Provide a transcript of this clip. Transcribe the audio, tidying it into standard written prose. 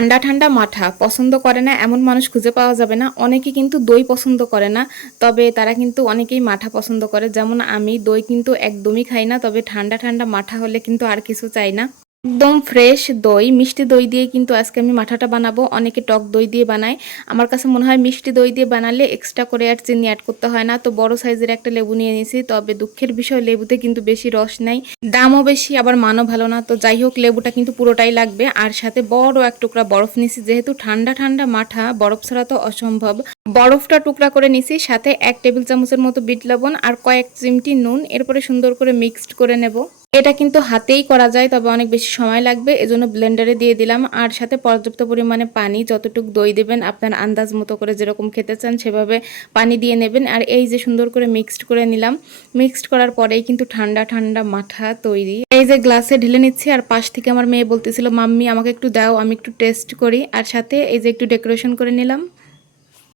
ঠান্ডা ঠান্ডা মাঠা পছন্দ করে না এমন মানুষ খুঁজে পাওয়া যাবে না। অনেকে কিন্তু দই পছন্দ করে না, তবে তারা কিন্তু অনেকেই মাঠা পছন্দ করে। যেমন আমি দই কিন্তু একদমই খাই না, তবে ঠান্ডা ঠান্ডা মাঠা হলে কিন্তু আর কিছু চাই না। একদম ফ্রেশ দই, মিষ্টি দই দিয়ে কিন্তু আজকে আমি মাঠাটা বানাবো। অনেকে টক দই দিয়ে বানায়, আমার কাছে মনে হয় মিষ্টি দই দিয়ে বানালে এক্সট্রা করে আর চিনি অ্যাড করতে হয় না। তো বড় সাইজের একটা লেবু নিয়ে নিয়েছি, তবে দুঃখের বিষয় লেবুতে কিন্তু বেশি রস নাই, দামও বেশি, আবার মানও ভালো না। তো যাই হোক, লেবুটা কিন্তু পুরোটাই লাগবে। আর সাথে বড় এক টুকরা বরফ নিছি, যেহেতু ঠান্ডা ঠান্ডা মাঠা, বরফ ছাড়া তো অসম্ভব। বরফটা টুকরা করে নিছি, সাথে 1 টেবিল চামচের মতো বিট লবণ আর কয়েক চিমটি নুন, এরপরে সুন্দর করে মিক্সড করে নেব। এটা কিন্তু হাতেই করা যায়, তবে অনেক বেশি সময় লাগবে, এজন্য ব্লেন্ডারে দিয়ে দিলাম। আর সাথে পর্যাপ্ত পরিমাণে পানি, যতটুকু দই দেবেন আপনার আন্দাজ মতো করে, যেরকম খেতে চান সেভাবে পানি দিয়ে নেবেন। আর এই যে সুন্দর করে মিক্সড করে নিলাম। মিক্সড করার পরেই কিন্তু ঠান্ডা ঠান্ডা মাঠা তৈরি। এই যে গ্লাসে ঢেলে নিচ্ছি, আর পাশ থেকে আমার মেয়ে বলতেছিল, মাম্মি আমাকে একটু দাও, আমি একটু টেস্ট করি। আর সাথে এই যে একটু ডেকোরেশন করে নিলাম।